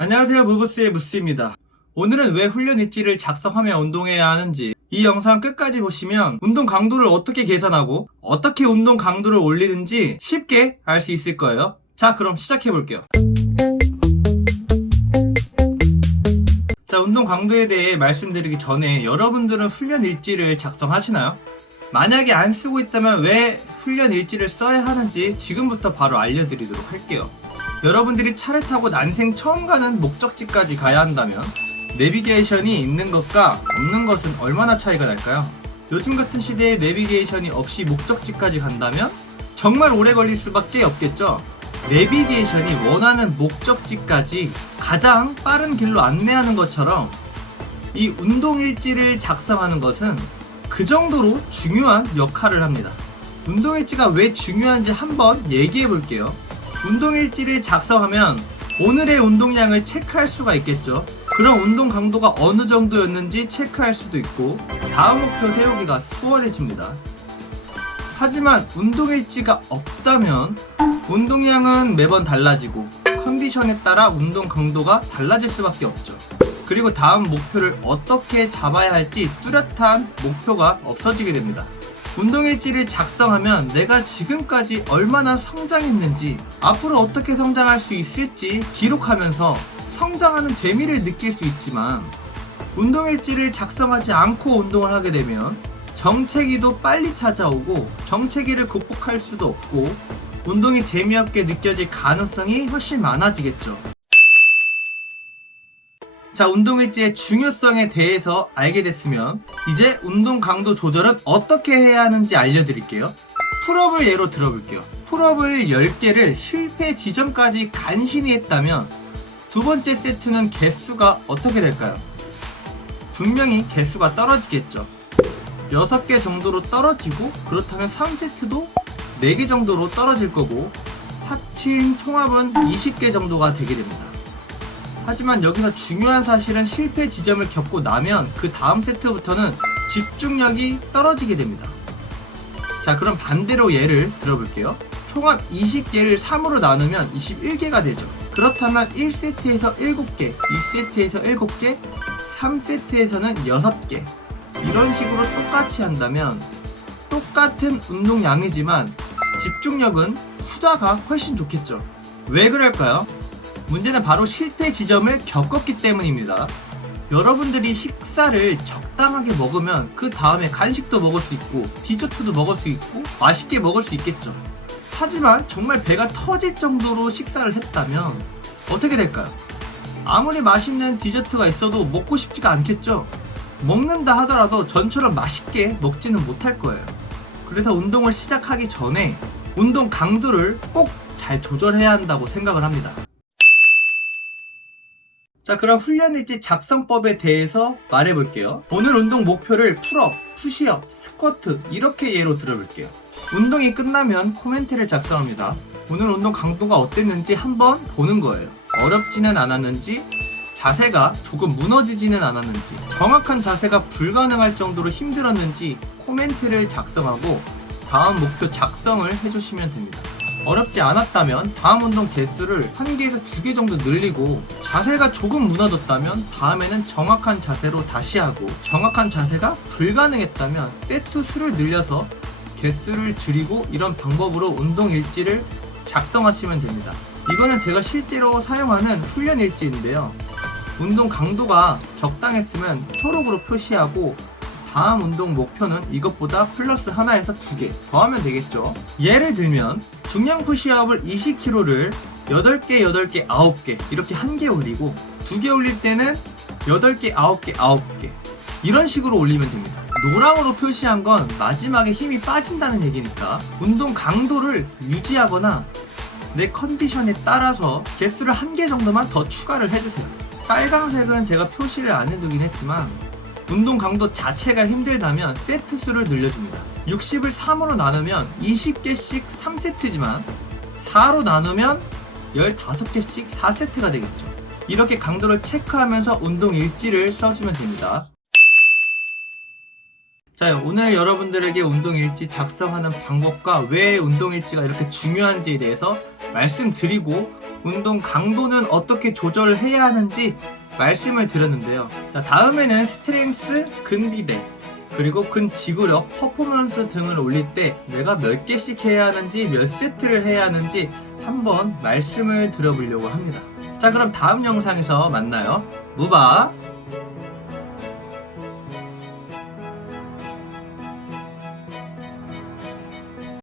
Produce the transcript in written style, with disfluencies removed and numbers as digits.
안녕하세요, 무브스의 무스입니다. 오늘은 왜 훈련 일지를 작성하며 운동해야 하는지, 이 영상 끝까지 보시면 운동 강도를 어떻게 계산하고 어떻게 운동 강도를 올리는지 쉽게 알 수 있을 거예요. 자, 그럼 시작해 볼게요. 자, 운동 강도에 대해 말씀드리기 전에 여러분들은 훈련 일지를 작성하시나요? 만약에 안 쓰고 있다면 왜 훈련 일지를 써야 하는지 지금부터 바로 알려드리도록 할게요. 여러분들이 차를 타고 난생 처음 가는 목적지까지 가야 한다면 내비게이션이 있는 것과 없는 것은 얼마나 차이가 날까요? 요즘 같은 시대에 내비게이션이 없이 목적지까지 간다면 정말 오래 걸릴 수밖에 없겠죠? 내비게이션이 원하는 목적지까지 가장 빠른 길로 안내하는 것처럼 이 운동일지를 작성하는 것은 그 정도로 중요한 역할을 합니다. 운동일지가 왜 중요한지 한번 얘기해 볼게요. 운동일지를 작성하면 오늘의 운동량을 체크할 수가 있겠죠. 그럼 운동 강도가 어느 정도였는지 체크할 수도 있고 다음 목표 세우기가 수월해집니다. 하지만 운동일지가 없다면 운동량은 매번 달라지고 컨디션에 따라 운동 강도가 달라질 수밖에 없죠. 그리고 다음 목표를 어떻게 잡아야 할지 뚜렷한 목표가 없어지게 됩니다. 운동일지를 작성하면 내가 지금까지 얼마나 성장했는지, 앞으로 어떻게 성장할 수 있을지 기록하면서 성장하는 재미를 느낄 수 있지만, 운동일지를 작성하지 않고 운동을 하게 되면 정체기도 빨리 찾아오고 정체기를 극복할 수도 없고 운동이 재미없게 느껴질 가능성이 훨씬 많아지겠죠. 자, 운동일지의 중요성에 대해서 알게 됐으면 이제 운동 강도 조절은 어떻게 해야 하는지 알려드릴게요. 풀업을 예로 들어볼게요. 풀업을 10개를 실패 지점까지 간신히 했다면 두 번째 세트는 개수가 어떻게 될까요? 분명히 개수가 떨어지겠죠. 6개 정도로 떨어지고, 그렇다면 3세트도 4개 정도로 떨어질 거고 합친 총합은 20개 정도가 되게 됩니다. 하지만 여기서 중요한 사실은 실패 지점을 겪고 나면 그 다음 세트부터는 집중력이 떨어지게 됩니다. 자, 그럼 반대로 예를 들어볼게요. 총합 20개를 3으로 나누면 21개가 되죠. 그렇다면 1세트에서 7개, 2세트에서 7개, 3세트에서는 6개, 이런 식으로 똑같이 한다면 똑같은 운동량이지만 집중력은 후자가 훨씬 좋겠죠. 왜 그럴까요? 문제는 바로 실패 지점을 겪었기 때문입니다. 여러분들이 식사를 적당하게 먹으면 그 다음에 간식도 먹을 수 있고 디저트도 먹을 수 있고 맛있게 먹을 수 있겠죠. 하지만 정말 배가 터질 정도로 식사를 했다면 어떻게 될까요? 아무리 맛있는 디저트가 있어도 먹고 싶지가 않겠죠. 먹는다 하더라도 전처럼 맛있게 먹지는 못할 거예요. 그래서 운동을 시작하기 전에 운동 강도를 꼭 잘 조절해야 한다고 생각을 합니다. 자, 그럼 훈련일지 작성법에 대해서 말해볼게요. 오늘 운동 목표를 풀업, 푸시업, 스쿼트 이렇게 예로 들어볼게요. 운동이 끝나면 코멘트를 작성합니다. 오늘 운동 강도가 어땠는지 한번 보는 거예요. 어렵지는 않았는지, 자세가 조금 무너지지는 않았는지, 정확한 자세가 불가능할 정도로 힘들었는지 코멘트를 작성하고 다음 목표 작성을 해주시면 됩니다. 어렵지 않았다면 다음 운동 개수를 1개에서 2개 정도 늘리고, 자세가 조금 무너졌다면 다음에는 정확한 자세로 다시 하고, 정확한 자세가 불가능했다면 세트 수를 늘려서 개수를 줄이고, 이런 방법으로 운동 일지를 작성하시면 됩니다. 이거는 제가 실제로 사용하는 훈련 일지인데요. 운동 강도가 적당했으면 초록으로 표시하고 다음 운동 목표는 이것보다 플러스 하나에서 2개 더하면 되겠죠. 예를 들면 중량 푸시업을 20kg를 8개, 8개, 9개 이렇게 1개 올리고 2개 올릴 때는 8개, 9개, 9개 이런 식으로 올리면 됩니다. 노랑으로 표시한 건 마지막에 힘이 빠진다는 얘기니까 운동 강도를 유지하거나 내 컨디션에 따라서 개수를 1개 정도만 더 추가를 해주세요. 빨강색은 제가 표시를 안 해두긴 했지만 운동 강도 자체가 힘들다면 세트 수를 늘려줍니다. 60을 3으로 나누면 20개씩 3세트지만 4로 나누면 15개씩 4세트가 되겠죠. 이렇게 강도를 체크하면서 운동 일지를 써주면 됩니다. 자, 오늘 여러분들에게 운동일지 작성하는 방법과 왜 운동일지가 이렇게 중요한지에 대해서 말씀드리고 운동 강도는 어떻게 조절해야 하는지 말씀을 드렸는데요. 자, 다음에는 스트렝스, 근비대, 그리고 근지구력, 퍼포먼스 등을 올릴 때 내가 몇 개씩 해야 하는지, 몇 세트를 해야 하는지 한번 말씀을 드려보려고 합니다. 자, 그럼 다음 영상에서 만나요. 무바.